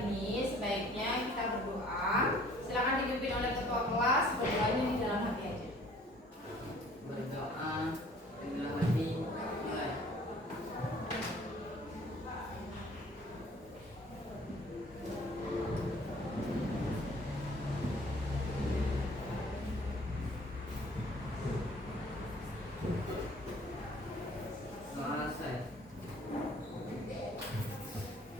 ini sebaiknya kita berdoa. Silakan dipimpin oleh ketua kelas. Berdoanya di dalam hati aja. Berdoa di dalam hati. Mulai. Selesai.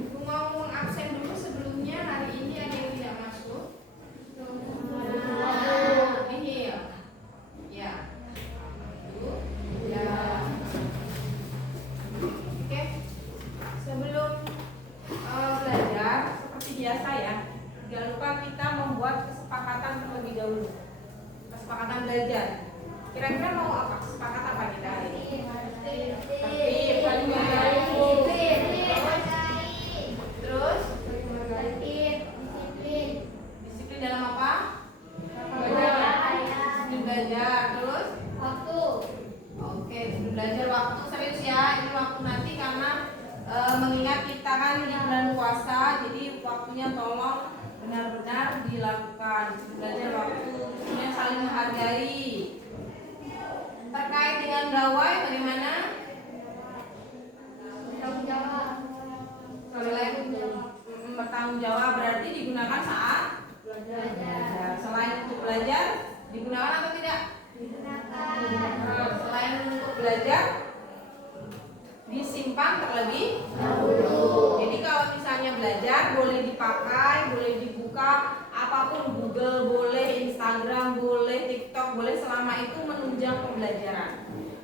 Ibu mau absen dulu sebelumnya. Hari ini ada yang tidak masuk. Nihil. Ya. Ya. Oke. Sebelum belajar seperti biasa ya, jangan lupa kita membuat kesepakatan terlebih dahulu. Kesepakatan belajar. Kira-kira mau apa? Kesepakatan apa kita hari ini? Terus disiplin dalam apa? Disiplin belajar. Terus oke, disiplin belajar waktu. Serius ya, ini waktu nanti karena mengingat kita kan di bulan puasa, jadi waktunya tolong benar-benar dilakukan. Disiplin belajar waktu, kemudian saling menghargai. Terkait dengan gawai bagaimana? Selain bertanggung jawab berarti digunakan saat belajar. Selain untuk belajar digunakan atau tidak? Selain untuk belajar disimpan terlebih dahulu. Jadi kalau misalnya belajar boleh dipakai, boleh dibuka, apapun, Google boleh, Instagram boleh, TikTok boleh, selama itu menunjang pembelajaran.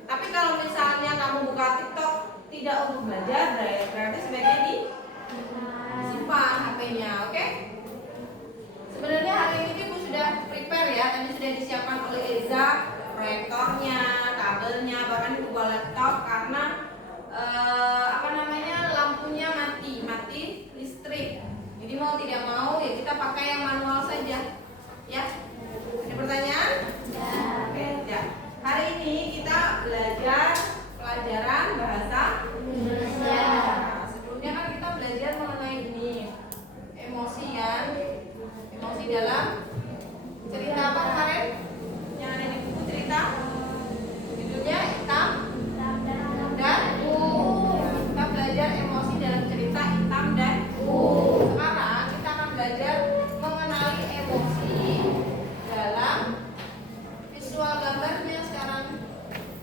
Tapi kalau misalnya kamu buka TikTok tidak untuk belajar, berarti sebaiknya disimpan HP-nya, oke? Sebenarnya hari ini Ibu sudah prepare ya, tadi sudah disiapkan oleh Eza proyektornya, kabelnya, bahkan Ibu bawa laptop karena lampunya mati listrik. Jadi mau tidak mau ya kita pakai yang manual saja, ya. Ada pertanyaan? Ya. Oke, ya. Hari ini kita belajar pelajaran bahasa Indonesia. Sebelumnya kan kita belajar mengenai ini emosi kan, emosi dalam cerita apa kemarin yang ada di buku cerita, judulnya Hitam dan kita belajar emosi dalam cerita Hitam dan sekarang kita akan belajar mengenali emosi dalam visual gambarnya. Sekarang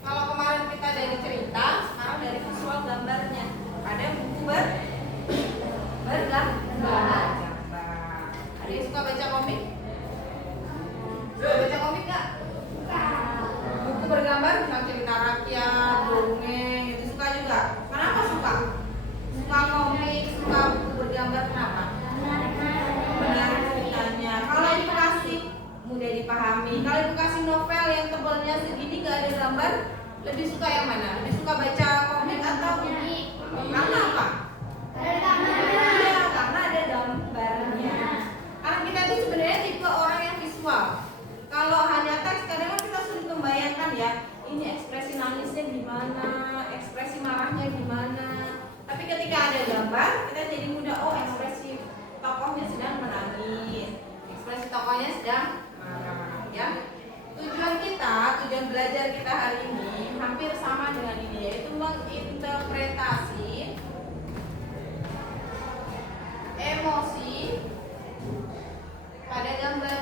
kalau kemarin kita dari cerita, sekarang dari visual gambarnya. Ada buku bergambar. Ada yang suka baca komik? Suka baca komik nggak? Buku bergambar tentang cerita rakyat, dongeng, itu suka juga. Kenapa suka? Suka komik, suka buku bergambar, kenapa? Menarik ceritanya. Kalau ibu kasih mudah dipahami. Kalau ibu kasih novel yang tebalnya segini nggak ada gambar, lebih suka yang mana? Lebih suka baca komik atau buku? Karena apa? Ya, karena ada gambarnya. Karena kita itu sebenarnya tipe orang yang visual. Kalau hanya teks kadang kita sulit membayangkan ya, ini ekspresi nangisnya gimana, ekspresi marahnya gimana. Tapi ketika ada gambar, kita jadi mudah, oh ekspresi tokohnya sedang menangis, ekspresi tokohnya sedang marah, ya. Tujuan belajar kita hari ini hampir sama dengan ini, yaitu menginterpretasi emosi pada gambar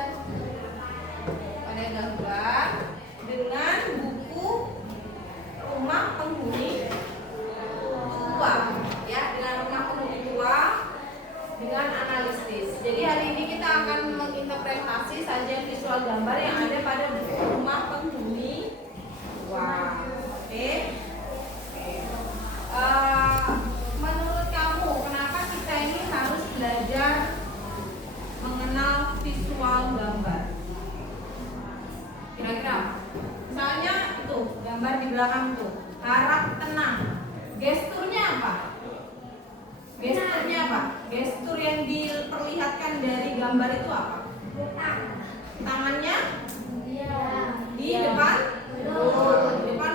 dengan buku Rumah Penghuni Tua, ya, dengan Rumah Penghuni Tua dengan analisis. Jadi hari ini kita akan menginterpretasi saja visual gambar yang ada pada buku Rumah Penghuni Tua. Oke. Menurut kamu kenapa kita ini harus belajar mengenal visual gambar? Kira-kira misalnya tuh gambar di belakang tuh, harap tenang. Gesturnya apa? Gestur yang diperlihatkan dari gambar itu apa? Tangannya di depan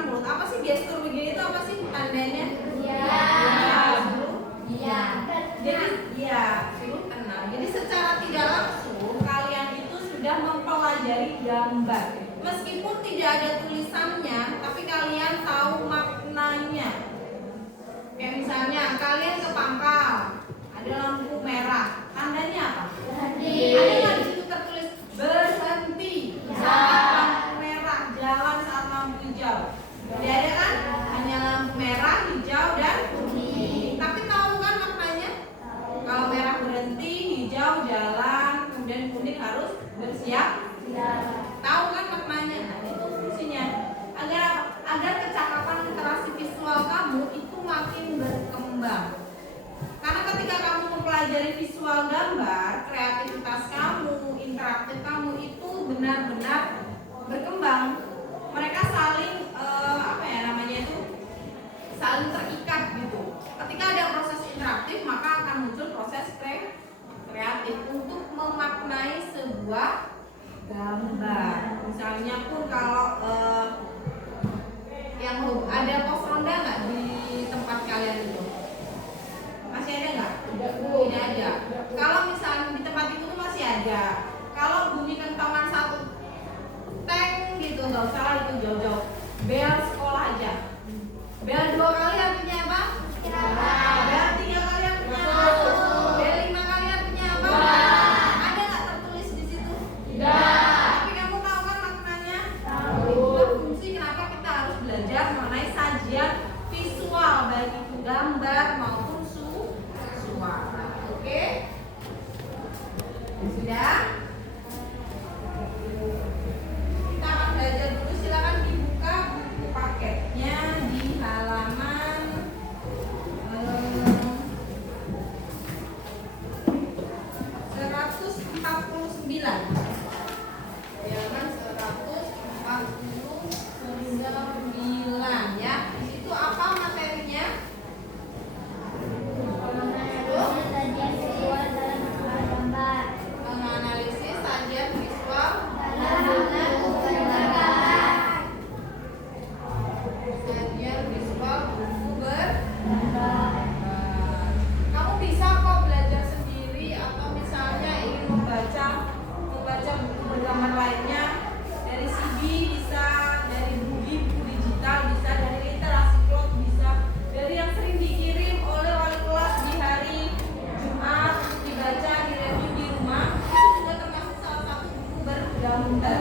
mulut. Apa sih gestur begini itu, apa sih tandanya? Jadi suruh tenang. mempelajari gambar. Meskipun tidak ada tulisannya, tapi kalian tahu maknanya. Kayak misalnya kalian ke pangkal, ada lampu merah, tandanya apa? Berhenti. Ada nggak di situ tertulis berhenti saat lampu merah, jalan saat lampu hijau? Tidak ada kan? Hanya lampu merah, hijau dan kuning. Tapi tahu kan maknanya? Kalau merah berhenti, hijau jalan, kemudian kuning harus bersiap. Tahu kan maknanya? Nah, itu fungsinya. Agar apa? Agar kecakapan literasi visual kamu itu makin berkembang. Karena ketika kamu mempelajari visual gambar, kreativitas kamu, interaktif kamu itu benar-benar berkembang. Mereka saling saling terikat gitu. Ketika ada proses interaktif, maka akan muncul proses kreatif untuk memaknai sebuah gambar. Misalnya pun kalau yang ada pos ronda nggak di tempat kalian itu? Masih ada nggak? Tidak ada. Kalau misalnya di tempat itu tuh masih ada. Kalau bunyi kentongan satu tank gitu, nggak usah lah itu jauh-jauh. Bel sekolah aja. Bel 2 kali artinya apa? Bel 3 kali artinya apa? Bel 5 kali artinya apa? Ada nggak tertulis di situ? Tapi kamu tahu kan maknanya? Itulah fungsi kenapa kita harus belajar mengenai sajian visual, baik itu gambar maupun suara. Oke? Sudah? Kita akan belajar dulu. Silakan dibuka buku paketnya di halaman 149. Halaman 149 ya. Di situ apa materinya? Menganalisis sajian visual dalam sajian visual buku bergambar. Kamu bisa kok belajar sendiri atau misalnya ingin membaca buku bergambar lainnya dari CD bisa, dari buku digital bisa, dari literasi cloud bisa, dari yang sering dikirim oleh wali kelas di hari Jumat untuk dibaca, direview di rumah. Itu juga termasuk salah satu buku bergambar.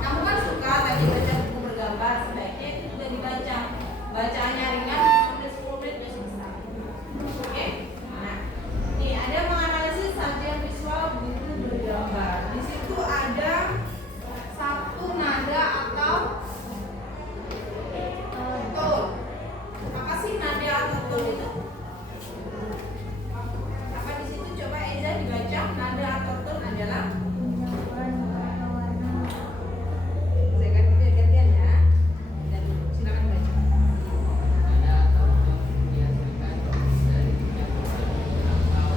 Kamu kan suka tadi baca buku bergambar, sebaiknya itu juga dibaca. Bacaannya ringan, 10 menit sudah selesai. Oke? Nah, nih ada menganalisis sajian visual buku bergambar. Di situ ada satu nada atau tone. Apa sih nada atau tone itu? Apa di situ coba Eza dibaca? Nada atau tone adalah? Saya gantian ya. Dan silakan baca. Ada atau biasakan dari yang atau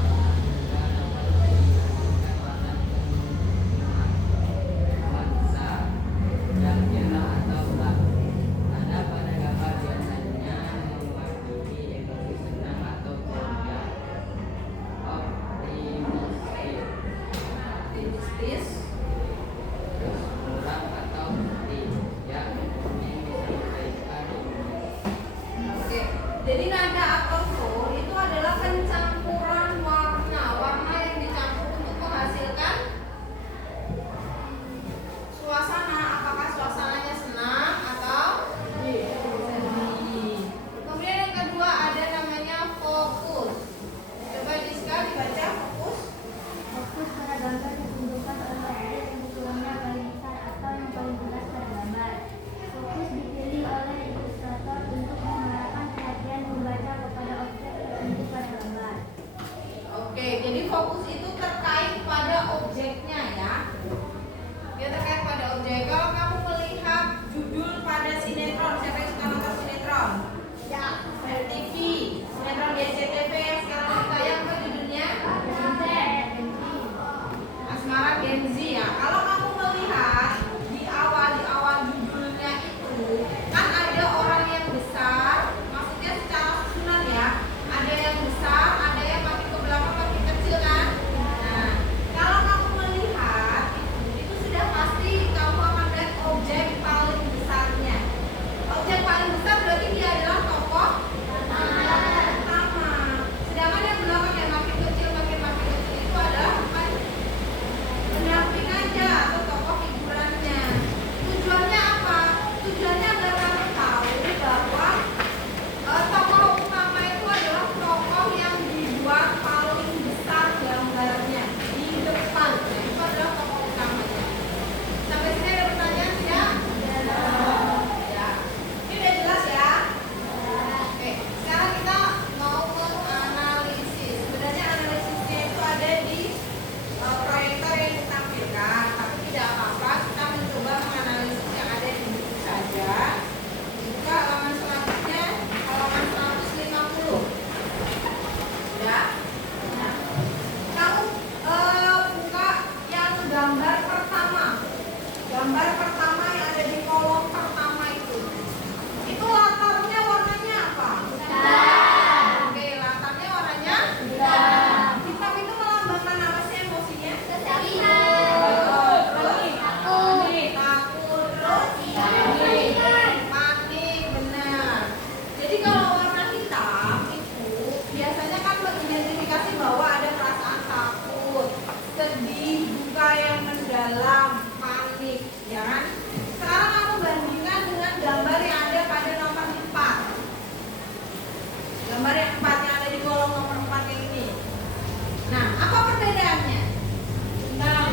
nuansa yang cerah atau gelap. Ada pada gambar biasanya mewakili emosi senang atau ceria, optimistis, kurang atau sedih yang ingin disampaikan. Oke, jadi nada atau tone itu adalah pencampuran warna yang dicampur untuk menghasilkan suasana. Apakah suasananya senang atau sedih? Kemudian yang kedua ada namanya fokus. Coba Diska dibaca fokus. Fokus pada gambar ditunjukkan oleh objek yang ukurannya paling besar atau yang paling jelas pada gambar. Fokus dipilih oleh ilustrator untuk mengarahkan perhatian pembaca kepada objek tertentu pada gambar. Oke, jadi fokus itu terkait pada objeknya ya. Dia terkait pada objek. Kalau kamu melihat judul pada sinetron, siapa yang suka nonton sinetron? Ya. TV, sinetron di SCTV yang sekarang tayang apa judulnya? Asmara Gen Z ya. Kalau kamu melihat di awal judulnya itu kan ada orang yang besar, maksudnya secara susunan ya. Ada yang besar, ada yang makin ke belakang makin kecil kan. Nah, kalau kamu melihat itu dalam panik, ya kan? Sekarang kamu bandingkan dengan gambar yang ada pada nomor 4. Gambar yang 4 yang ada di kolom nomor 4 yang ini. Nah, apa perbedaannya? Nah,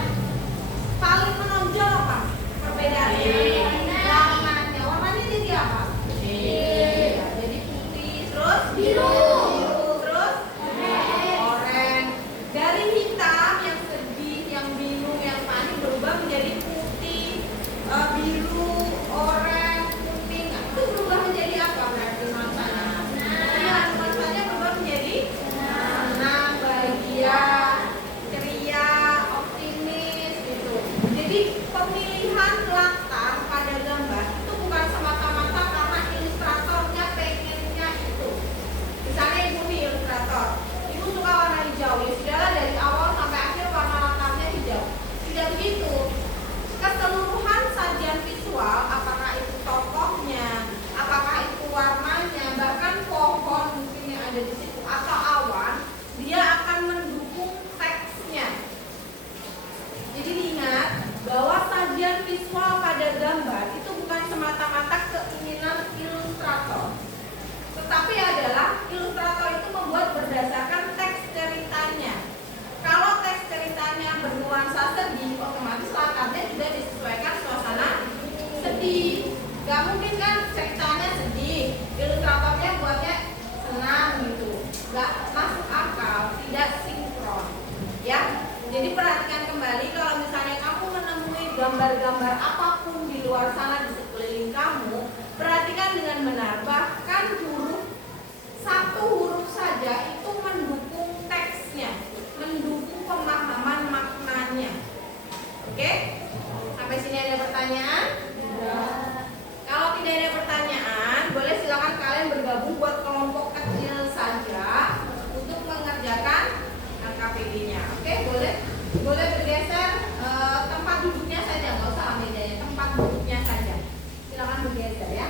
paling menonjol apa perbedaannya? Warnanya. Warnanya jadi apa? Ya, jadi putih, terus biru, terus oranye. Dari hitam yang sedih, yang bingung, yang panik berubah menjadi putih, biru, oranye, kuning. Nah, itu berubah menjadi apa berarti nuansanya? Iya, nuansanya berubah menjadi senang, bahagia, ceria, optimis gitu. Jadi pemilihan latar pada gambar itu bukan semata-mata karena ilustratornya pengennya itu. Misalnya ibu nih ilustrator, ibu suka warna hijau, ya sudahlah dari awal sampai akhir warna latarnya hijau. Tidak begitu. Keseluruhan sajian visual, apakah itu tokohnya, apakah itu warnanya, bahkan pohon mungkin yang ada di situ atau awan, dia akan mendukung teksnya. Jadi diingat bahwa sajian visual pada gambar itu bukan semata-mata keinginan ilustrator, tetapi adalah ilustrator itu membuat berdasarkan teks ceritanya. Kalau teks ceritanya bernuansa sedih, otomatis latarnya juga disesuaikan suasana sedih. Gak mungkin kan ceritanya sedih, ilustratornya buatnya senang gitu. Gak masuk akal, tidak sinkron. Ya, jadi perhatikan kembali kalau misalnya kamu menemui gambar-gambar apapun di luar sana di sekeliling kamu, perhatikan dengan benar. Bahkan satu huruf saja itu mendukung teksnya, mendukung pemahaman maknanya. Oke? Sampai sini ada pertanyaan? Kalau tidak ada pertanyaan, boleh silakan kalian bergabung buat kelompok kecil saja untuk mengerjakan KPD-nya. Oke, boleh bergeser tempat duduknya saja, nggak usah mejanya, tempat duduknya saja. Silakan bergeser ya.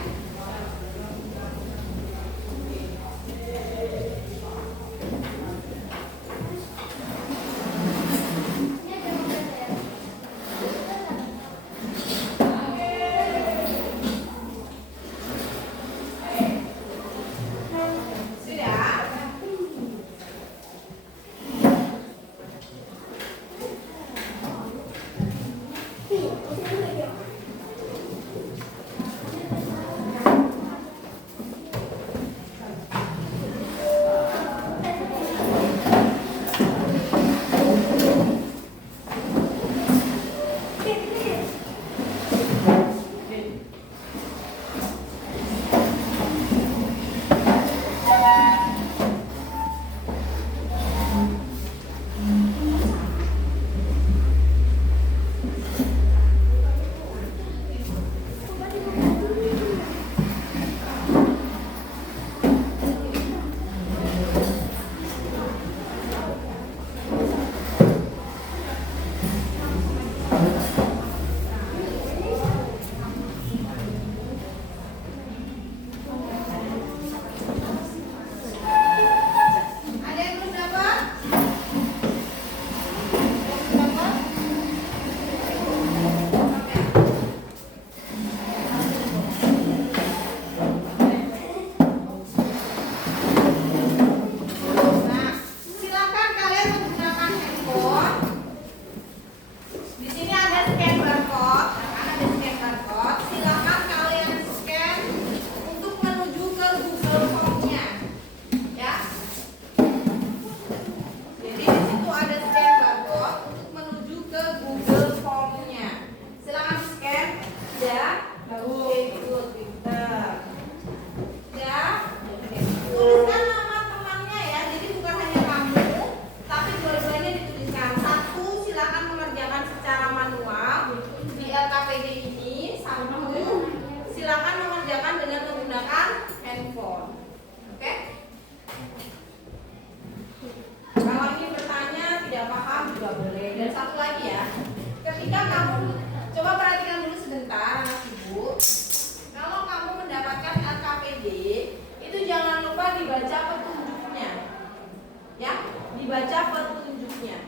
dibaca petunjuknya.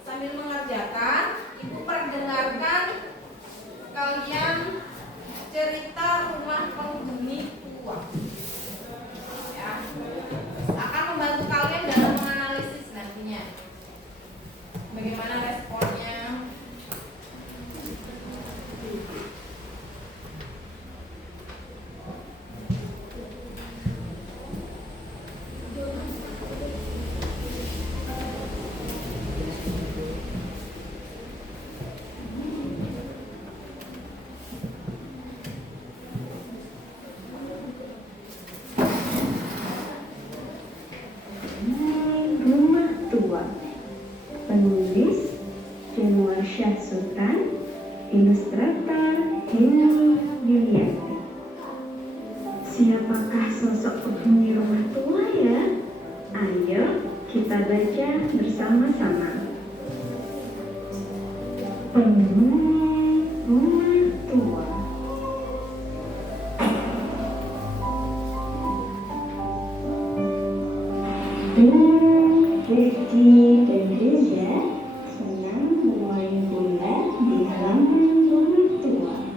Sambil mengerjakan, Ibu perdengarkan Penulis Januar Syah Sultan, ilustrator Henny Yulianti. Siapakah sosok penghuni rumah tua ya? Ayo kita baca bersama-sama. Penghuni rumah tua. Rifki dan Reza senang bermain bola di halaman rumah tua.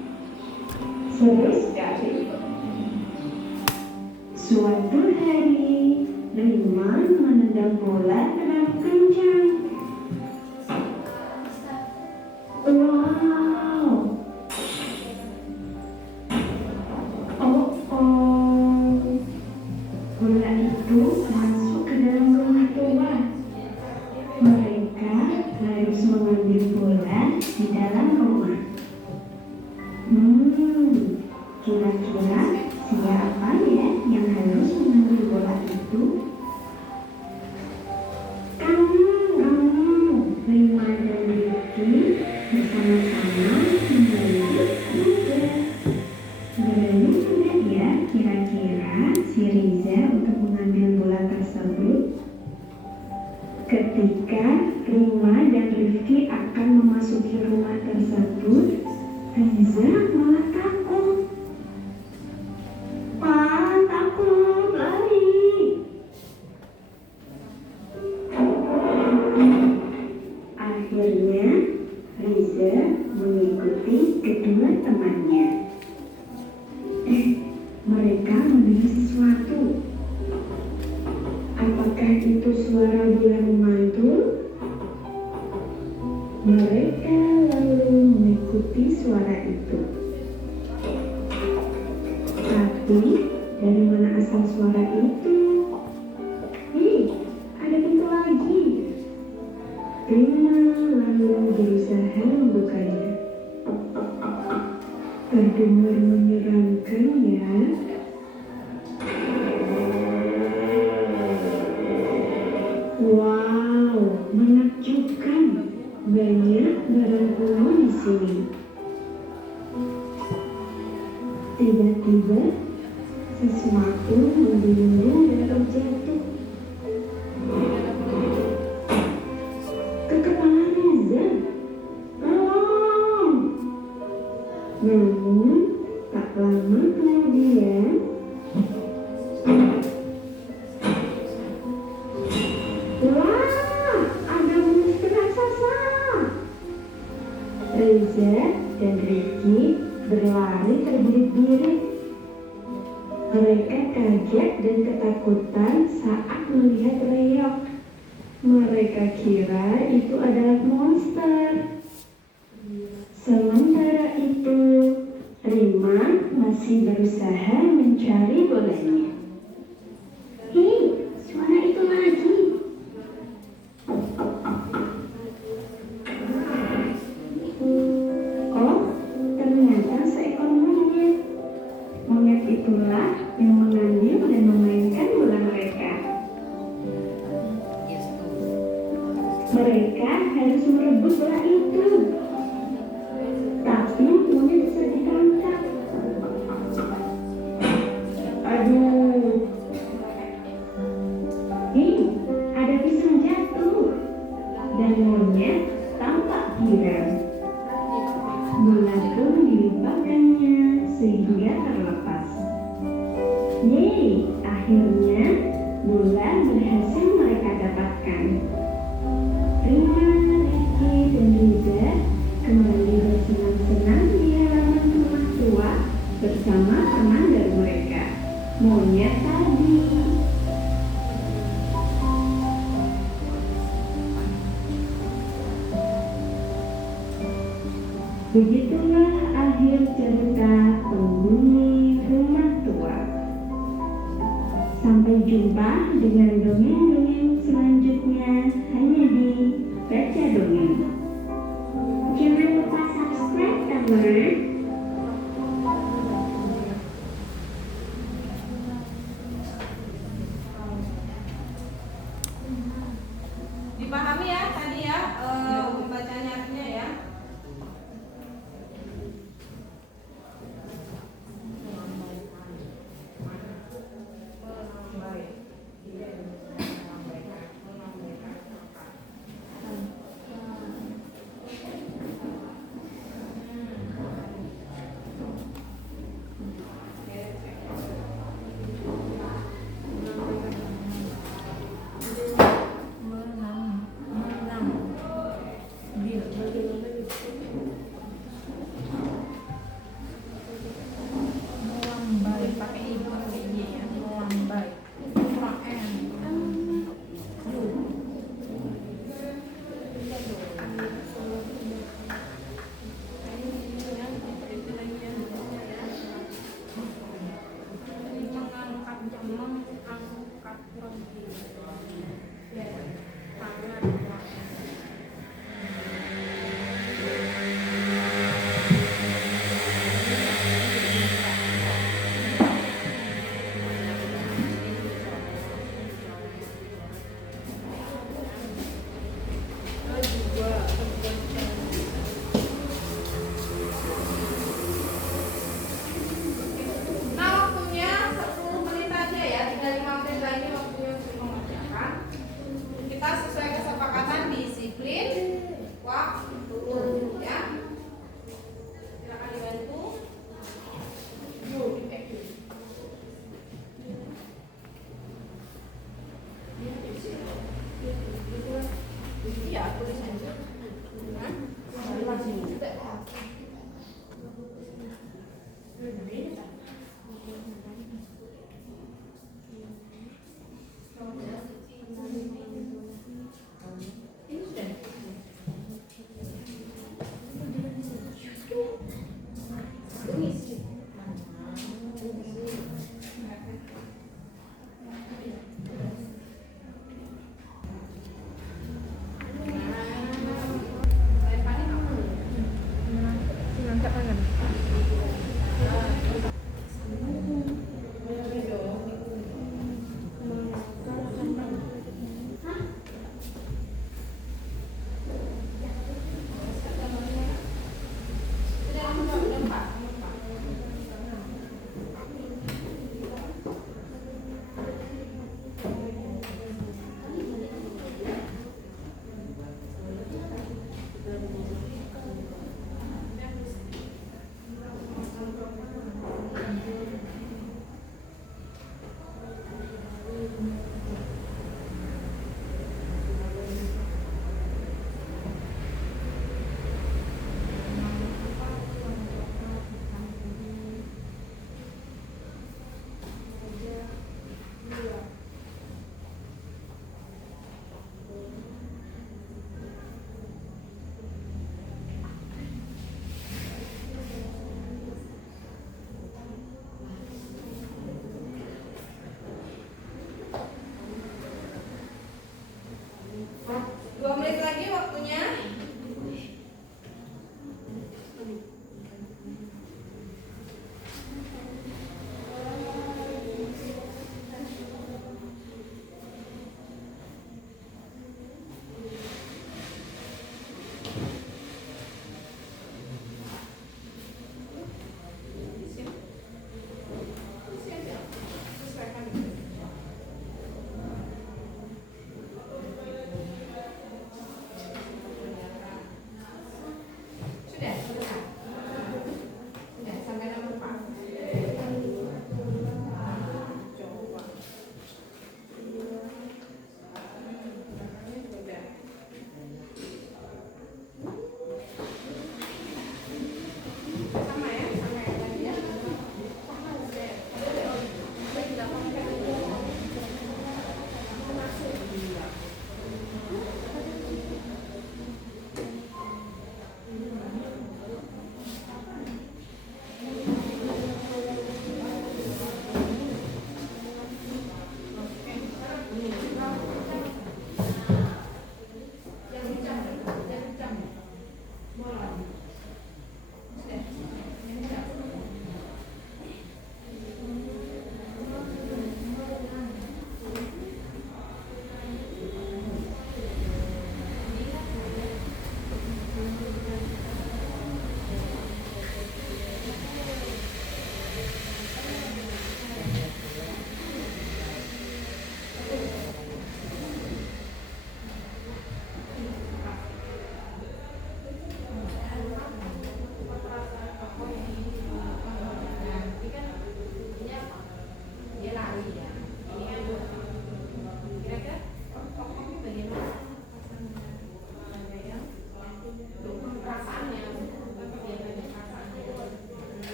Seru sekali. Suatu hari, Rima menendang bola dengan kencang. Wow! Oh, bola itu masuk ke dalam rumah tua. Mereka harus mengambil bola di dalam rumah. Kira-kira siapa ya yang harus mengambil bola itu? Kamu, Rima dan Rifki bersama-sama mengambil juga. Berani tidak ya kira-kira si Riza untuk mengambil bola tersebut? Ketika Rima dan Rifki akan memasuki rumah tersebut, Riza malah takut. Pak, takut, lari. Akhirnya, Riza mengikuti kedua temannya. Mereka melihat sesuatu. Apakah itu suara bola memantul? Mereka lalu mengikuti suara itu. Tapi, dari mana asal suara itu? Ada pintu lagi. Rima lalu berusaha membukanya. Terdengar menyeramkan ya. Wow, menakjubkan. Banyak barang kuno di sini. Tiba-tiba, sesuatu membimbing dan terjatuh ke kepala Riza. Tolong! Namun, tak lama kemudian, wah, ada monster raksasa. Reza dan Rifki berlari terbirit-birit. Mereka kaget dan ketakutan saat melihat reok. Mereka kira itu adalah monster. Sementara itu, Rima masih berusaha mencari bolanya. Hei, suara itu lagi. Oh, ternyata seekor monyet. Monyet itulah yang mengambil dan memainkan bola mereka. Mereka harus merebut bola itu. Tapi monyet bisa ditangkap. Aduh. Ada pisang jatuh. Dan monyet tampak girang. Bola pun dilimpahkannya sehingga terlepas. Yeay, akhirnya bola berhasil mereka dapatkan. Rima, Rifki, dan Riza kembali bersenang-senang di halaman rumah tua bersama teman dari mereka, monyet tadi. Begitulah akhir cerita penghuni rumah tua. Sampai jumpa dengan dongeng-dongeng selanjutnya hanya di Baca Dongeng. Jangan lupa subscribe teman. Dipahami ya tadi ya 2 menit lagi waktunya.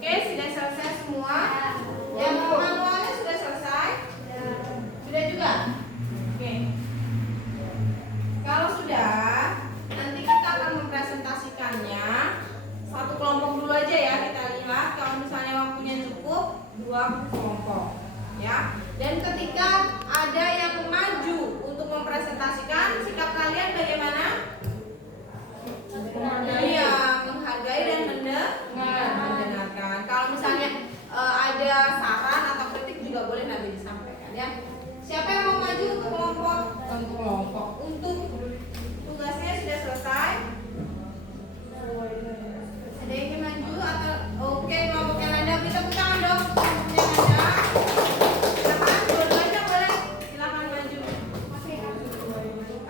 Oke, sudah selesai semua. Yang manualnya sudah selesai? Sudah juga? Oke. Kalau sudah, nanti kita akan mempresentasikannya. Satu kelompok dulu aja ya, kita lihat. Kalau misalnya waktunya cukup, 2 kelompok ya. Dan ketika ada yang maju untuk mempresentasikan, sikap kalian bagaimana? Iya, menghargai dan mendengarkan. Kalau misalnya ada saran atau kritik juga boleh nanti disampaikan ya. Siapa yang mau maju untuk kelompok? Untuk tugasnya sudah selesai? Ada yang ingin maju atau oke, kelompoknya Nanda, kita tepuk tangan dong. Kelompoknya Nanda. Silakan, dua-duanya boleh. Silakan maju.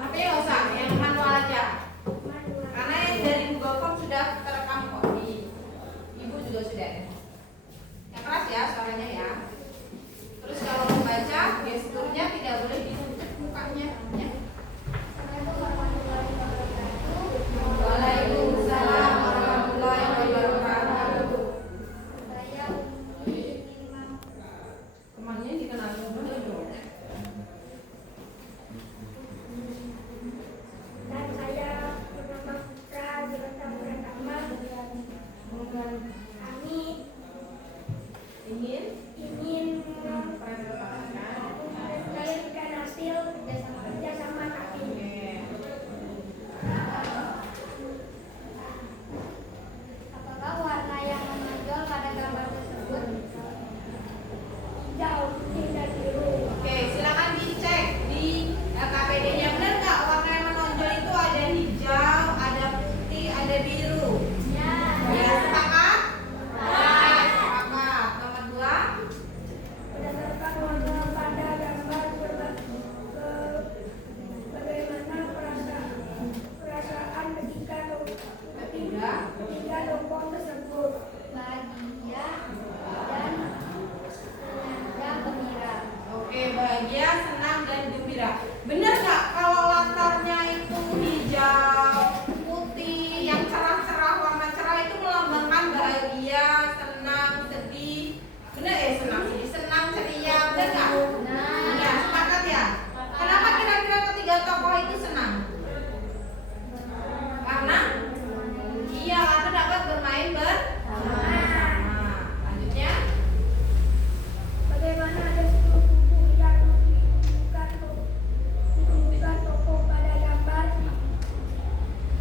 Tapi nggak usah, yang manual aja. Karena yang dari Google Form sudah terekam kok di Ibu juga sudah. Yang keras ya suaranya ya. Terus kalau membaca gesturnya tidak boleh ditutup mukanya ya. Waalaikumsalam warahmatullahi wabarakatuh. Temannya dikenalin dulu dong. Dan saya bernama Putra jurusan pertama. Kami ingin mempresentasikan hasil kerjasama kami. Apakah warna yang menonjol pada gambar tersebut? Hijau, putih, dan biru. Oke, silakan dicek di KPD-nya. Benar nggak warna yang menonjol itu ada hijau, ada putih, ada biru? Ya, sepakat? Sepakat. Nomor 2. Berdasarkan warna pada gambar bagaimana perasaan ketika tokoh tersebut bahagia dan gembira. Oke, bahagia, senang, dan gembira. Benar nggak kalau latarnya itu hijau, putih, yang cerah-cerah, warna cerah itu melambangkan bahagia, senang, sedih. Benar ya, senang, ceria, benar nggak? Ya, sepakat ya. Kenapa kira-kira ketiga tokoh itu senang? Karena dapat bermain bersama. Lanjutnya. Bagaimana ada 10 kubu yang ditunjukkan tokoh pada gambar?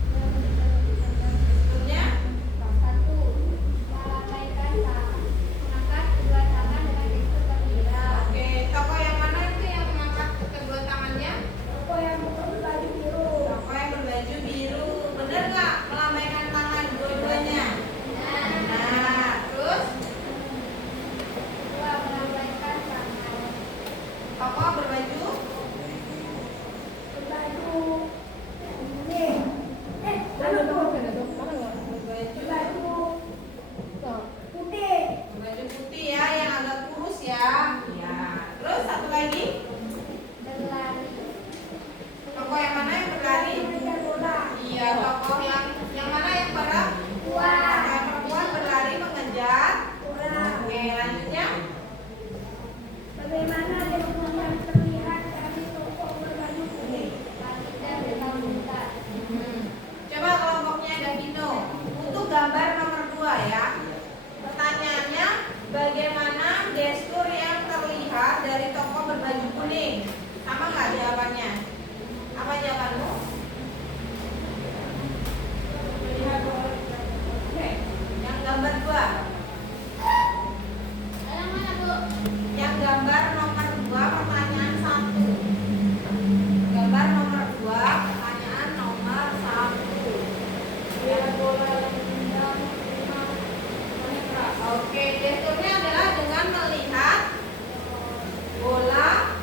Sebelumnya. 1. Melambaikan mengangkat kedua tangan dengan gestur gembira. Oke, tokoh yang mana itu yang mengangkat kedua tangannya? Tokoh yang berbaju biru. Tokoh yang berbaju biru. Benar nggak melambaikan tangan dua-duanya? Nah, terus 2. Melambaikan tangan. tokoh berbaju Berbaju kuning. Berbaju putih. berbaju putih ya, yang agak kurus ya. Ya. Terus satu lagi, Berlari. tokoh yang mana yang berlari? Mengejar bola. Iya, tokoh yang mana yang berlari? Perempuan. Yang perempuan berlari mengejar. Bola. Oke, lanjutnya. Bagaimana gestur yang terlihat dari tokoh berbaju kuning? Wanita bertambah. Coba kelompoknya Davino. Untuk gambar nomor 2 ya. Pertanyaannya, bagaimana gestur yang terlihat dari tokoh berbaju kuning? Sama nggak jawabannya? Apa jawabanmu? Oke, yang gambar 2. Yang mana, Bu? Yang gambar nomor 2 pertanyaan 1. Gambar nomor 2 pertanyaan nomor 1. Oke, gesturnya adalah dengan melihat bola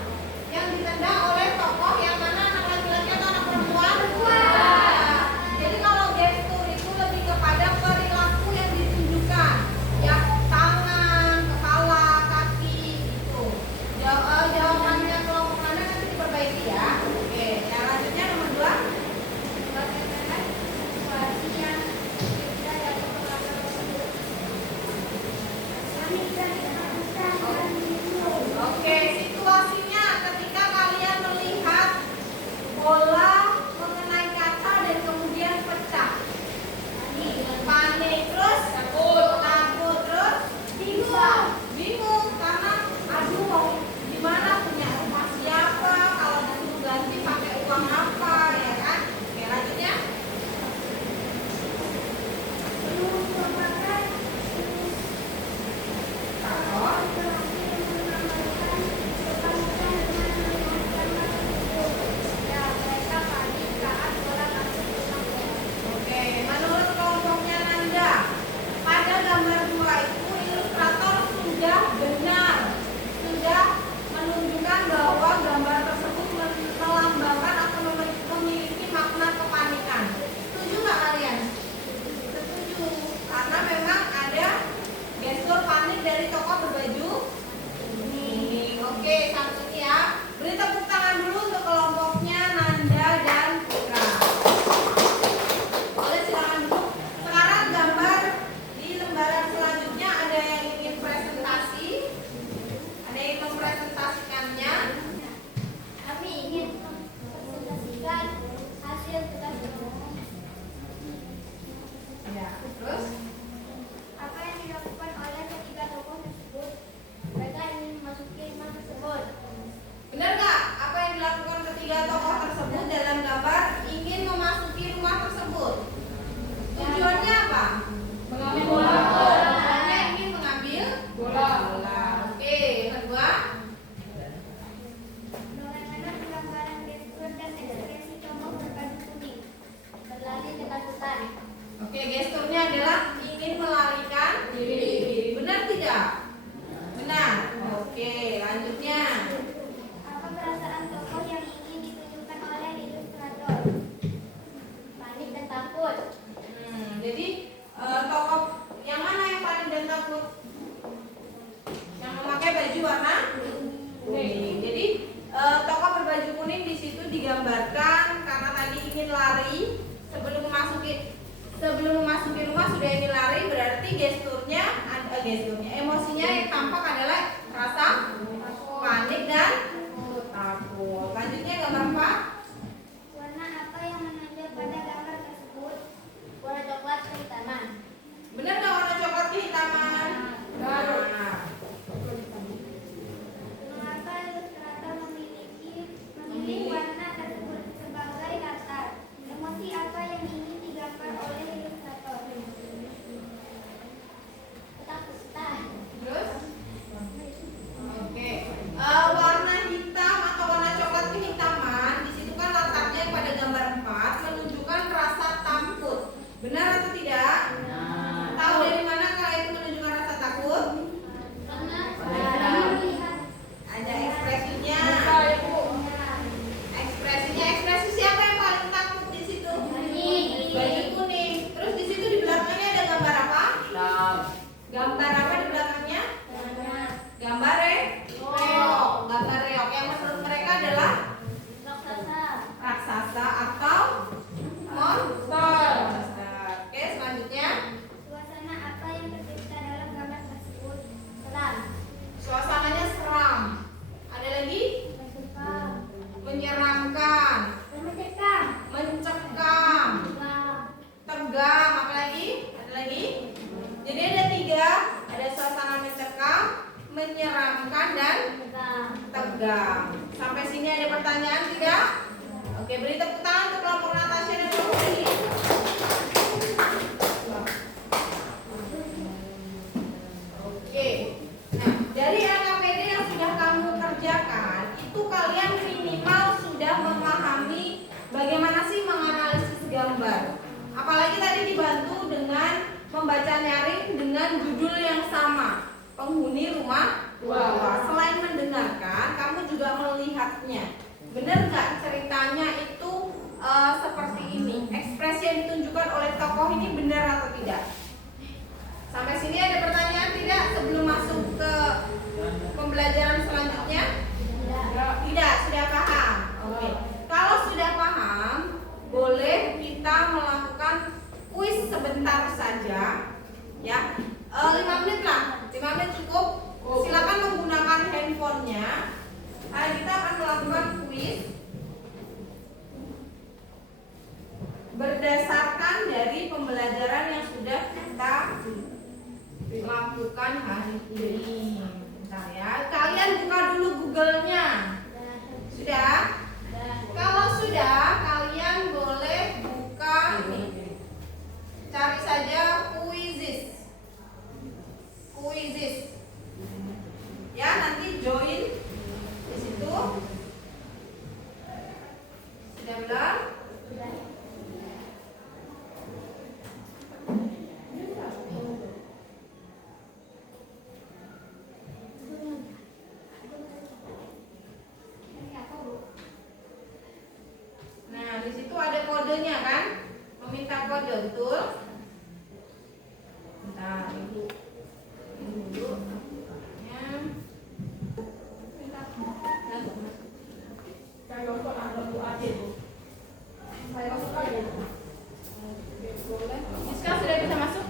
yang ditendang oleh tokoh yang mana, anak laki-laki atau anak perempuan? Nah, jadi kalau gestur itu lebih kepada perilaku yang ditunjukkan, ya tangan, kepala, kaki gitu. Jawabannya kelompok mana nanti diperbaiki ya. Oke, yang lanjutnya nomor 2. Bagaimana situasi yang berbeda dari pengamatan tersebut? rumah sudah ingin lari, berarti gesturnya, emosinya yang tampak adalah rasa panik dan takut. Lanjutnya gambar 4. Warna apa yang menonjol pada gambar tersebut? Warna coklat kehitaman. Benar nggak warna coklat kehitaman? Nah. Mengapa ilustrator memilih warna tersebut sebagai latar? Emosi apa yang ingin digambar oleh ilustrator? Ketakutan. Terus? Oke. Warna hitam atau warna coklat kehitaman, di situ kan latarnya pada gambar 4 menunjukkan rasa takut. Benar atau tidak? Tahu dari mana kalau itu menunjukkan rasa takut? Ada ekspresinya. Ekspresi siapa yang paling takut di situ? Baju kuning. Terus di situ di belakangnya ada gambar apa? Gambar apa di belakangnya? Gambar reok. Gambar reok yang menurut mereka adalah raksasa atau monster. Oke, selanjutnya. Suasana apa yang tercipta dalam gambar tersebut? Seram. Suasananya seram. Ada lagi? Mencekam. Menyeramkan, Mencekam. mencekam, tegang. Apa lagi? Ada lagi? Jadi ada 3. Ada suasana mencekam, menyeramkan, dan tegang. Sampai sini ada pertanyaan tidak? Oke, beri tepuk tangan untuk kelompok Natasha dan Rosie. Oke. Nah, dari LKPD yang sudah kamu kerjakan, itu kalian minimal sudah memahami bagaimana sih menganalisis gambar. Apalagi tadi dibantu dengan membaca nyaring dengan judul yang sama, Penghuni Rumah Tua. Selain mendengarkan, kamu juga melihatnya. Benar nggak ceritanya itu seperti ini? Ekspresi yang ditunjukkan oleh tokoh ini benar atau tidak? Sampai sini ada pertanyaan tidak sebelum masuk ke pembelajaran selanjutnya? Tidak, sudah paham. Oke. Kalau sudah paham, boleh kita melakukan kuis sebentar saja, ya. 5 menit lah, 5 menit cukup. Silakan menggunakan handphonenya. Kita akan melakukan kuis berdasarkan dari pembelajaran yang sudah kita lakukan hari ini. Bentar ya. Kalian buka dulu Google-nya. Sudah? Kalau sudah, kalian boleh buka ini. Cari saja Quizizz. Ya, nanti join di situ. Sudah belum? Nah, di situ ada kodenya kan? Meminta kode, betul? Bentar, Ibu. Ini dulu. Ya. Saya masuk aja, Bu. Saya masuk aja. Boleh. Diska sudah bisa masuk?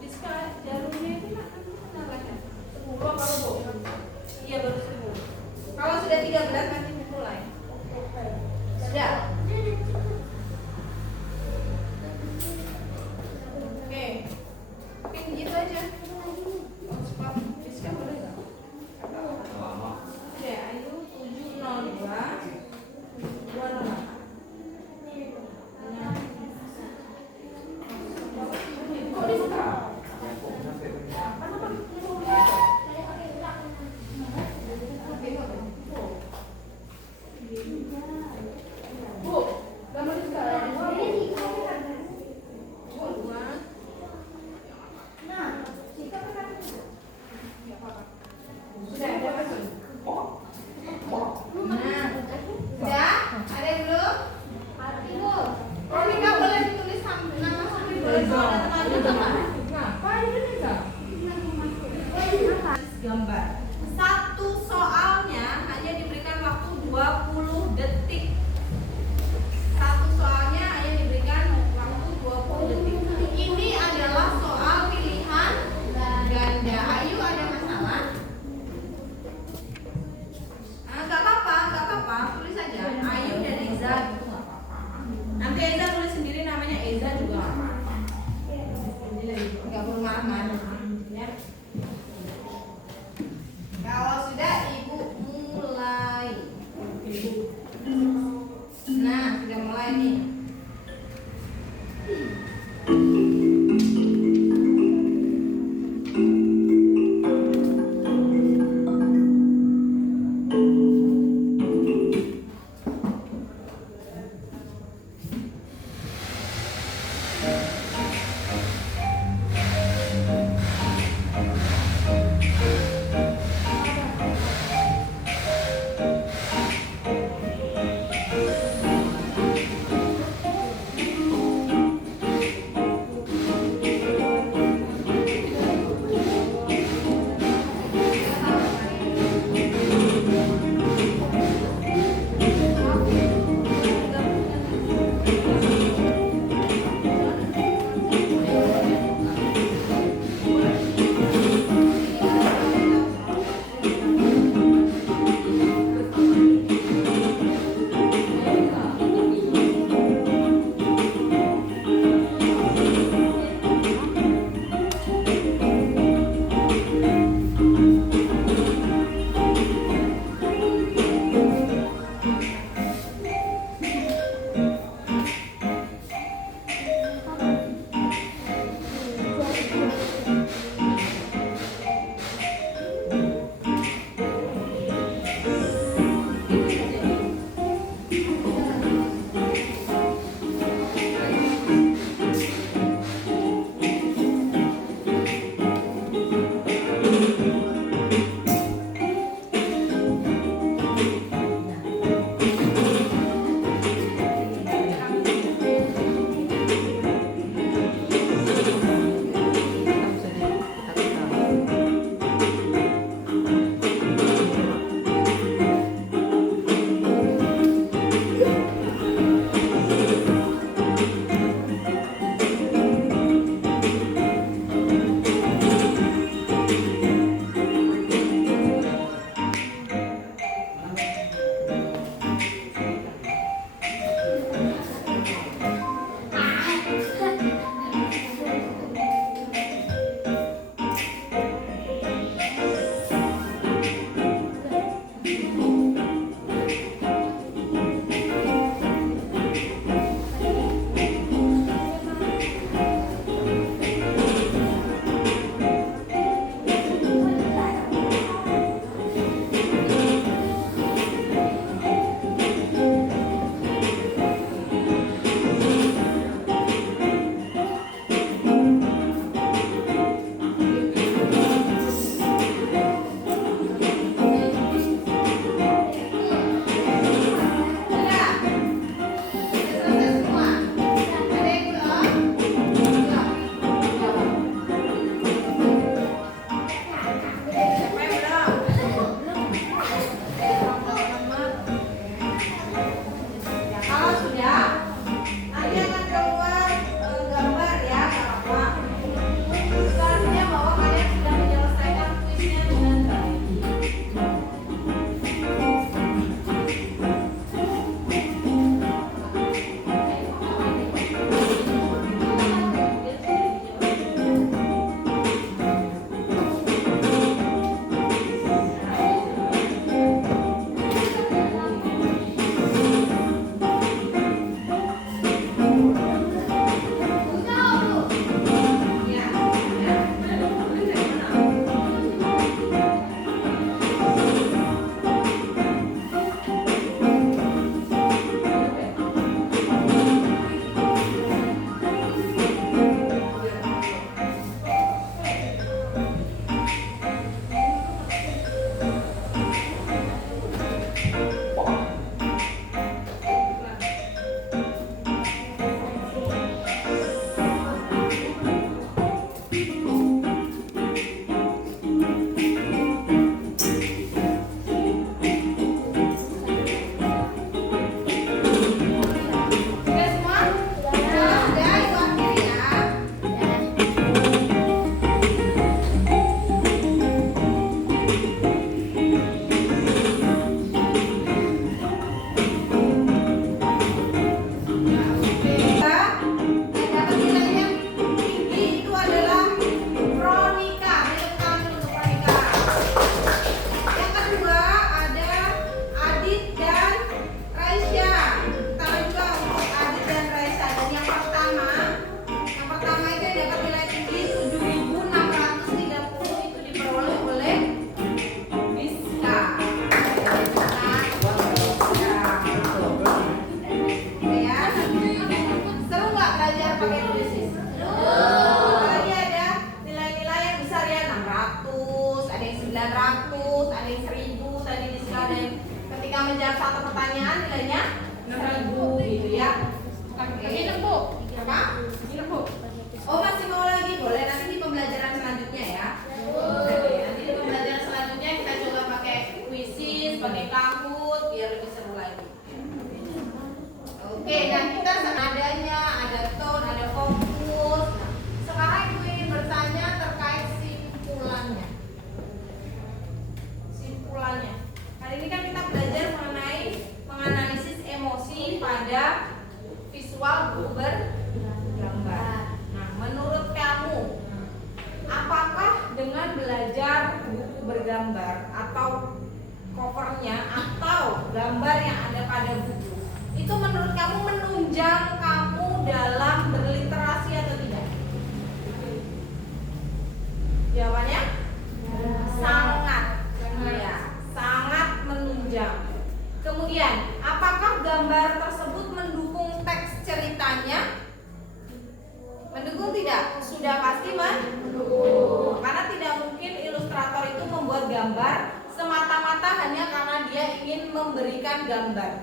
Diska jarumnya itu mana lagi? 10 kalau Bu. Iya baru 10. Kalau sudah 13 nanti mulai. Sudah. Oke. Mungkin gitu aja. Cepat. Diska boleh nggak? Oke, Ayu 702 208. Kok Diska? Bu, gambar Diska. Sudah ada masuk. Nah, sudah ada yang belum? Romika boleh ditulis nama sambil boleh soal teman-teman. Gambar. Satu soalnya hanya diberikan waktu 20 detik. Satu soalnya hanya diberikan waktu 20 detik. menjawab satu pertanyaan nilainya 6.000 gitu ya. Oke. Bu. Apa? Bu. Oh, masih mau lagi? Boleh nanti di pembelajaran selanjutnya ya. Nanti di pembelajaran selanjutnya kita coba pakai kuisis, pakai Kahoot biar lebih seru lagi. Oke, dan kita adanya ada tone, ada fokus. Sekarang Ibu ingin bertanya terkait simpulannya. Simpulannya. Hari ini kan kita belajar mengenai menganalisis emosi pada visual bergambar. Nah, menurut kamu, apakah dengan belajar buku bergambar atau covernya atau gambar yang ada pada buku itu menurut kamu menunjang kamu dalam berliterasi atau tidak? gambar semata-mata hanya karena dia ingin memberikan gambar.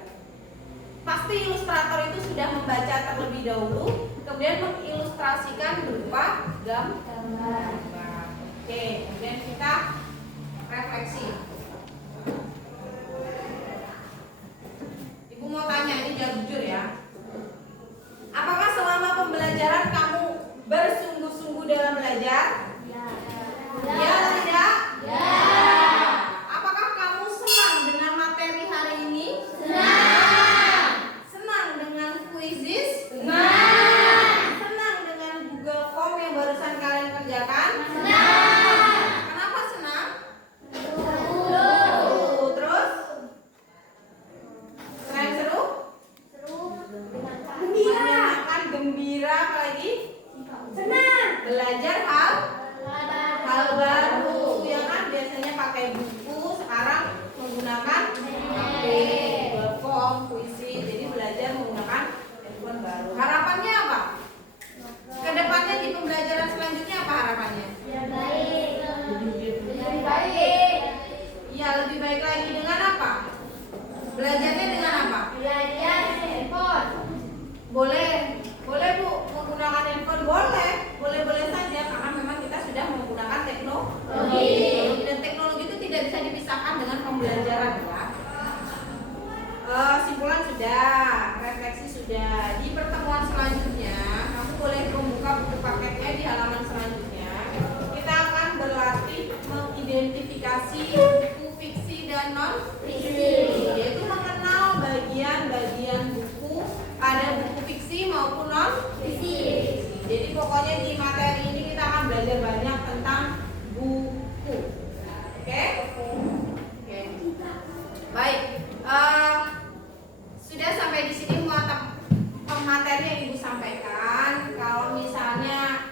Pasti ilustrator itu sudah membaca terlebih dahulu, kemudian mengilustrasikan berupa gambar. Oke, kemudian kita refleksi. Ibu mau tanya, ini jawab jujur ya. Apakah selama pembelajaran kamu bersungguh-sungguh dalam belajar? Ya atau tidak? Ya. Apakah kamu senang dengan materi hari ini? Senang. Senang dengan kuisis? Senang. Senang dengan Google Form yang barusan kalian kerjakan? Senang. Kenapa senang? Seru. Terus? Selain seru? Menyenangkan, gembira, apa lagi? Senang. Belajar hal baru, ya kan? Biasanya pakai buku, sekarang menggunakan HP, Google Form, puisi. Jadi belajar menggunakan handphone baru. Harapannya apa? Kedepannya di pembelajaran selanjutnya apa harapannya? Lebih baik. Iya, lebih baik lagi dengan apa? Belajarnya dengan apa? Belajar handphone. Boleh Bu menggunakan handphone, boleh saja karena memang kita sudah menggunakan teknologi. Dan teknologi itu tidak bisa dipisahkan dengan pembelajaran ya. Simpulan sudah, refleksi sudah. Di pertemuan selanjutnya kamu boleh membuka buku paketnya di halaman selanjutnya. Kita akan berlatih mengidentifikasi buku fiksi dan non fiksi, yaitu mengenal bagian-bagian buku pada buku fiksi maupun non fiksi. Jadi pokoknya di materi ini kita akan belajar banyak tentang buku. Oke? Baik. Sudah sampai di sini muatan materi yang Ibu sampaikan. Kalau misalnya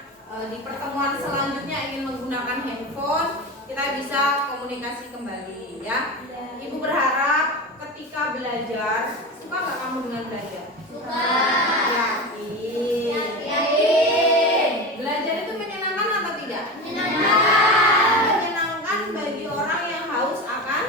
di pertemuan selanjutnya ingin menggunakan handphone, kita bisa komunikasi kembali ya. Ibu berharap ketika belajar, suka nggak kamu dengan belajar? Suka. Yakin. Belajar itu menyenangkan atau tidak? Menyenangkan. Menyenangkan bagi orang yang haus akan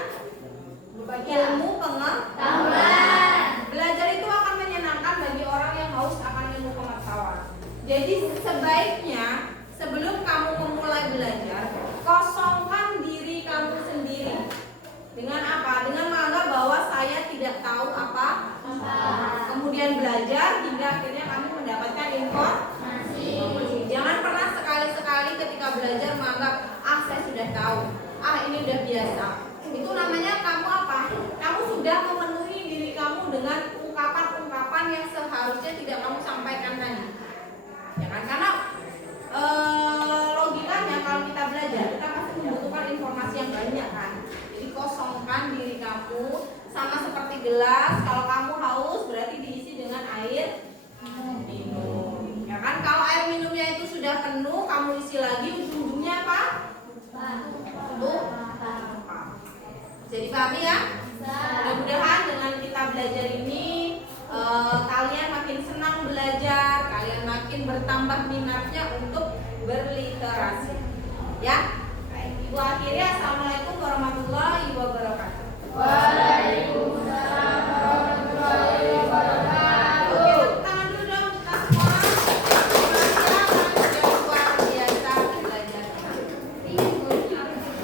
ilmu pengetahuan. Belajar itu akan menyenangkan bagi orang yang haus akan ilmu pengetahuan. Jadi sebaiknya sebelum kamu memulai belajar, kosongkan diri kamu sendiri. Dengan apa? Dengan menganggap bahwa saya tidak tahu apa. Kemudian belajar hingga akhirnya kamu mendapatkan informasi. Jangan pernah sekali-sekali ketika belajar menganggap saya sudah tahu, ini udah biasa. Itu namanya kamu apa? Kamu sudah memenuhi diri kamu dengan ungkapan-ungkapan yang seharusnya tidak kamu sampaikan tadi. Ya kan? Karena logikanya kalau kita belajar kita pasti membutuhkan informasi yang banyak kan. Jadi kosongkan diri kamu, sama seperti gelas. Kalau kamu haus berarti diisi dengan air minum. Ya kan? Kalau air minumnya itu sudah penuh, kamu isi lagi, ujung-ujungnya apa? Jadi pahami ya? Mudah-mudahan dengan kita belajar ini kalian makin senang belajar, kalian makin bertambah minatnya untuk berliterasi.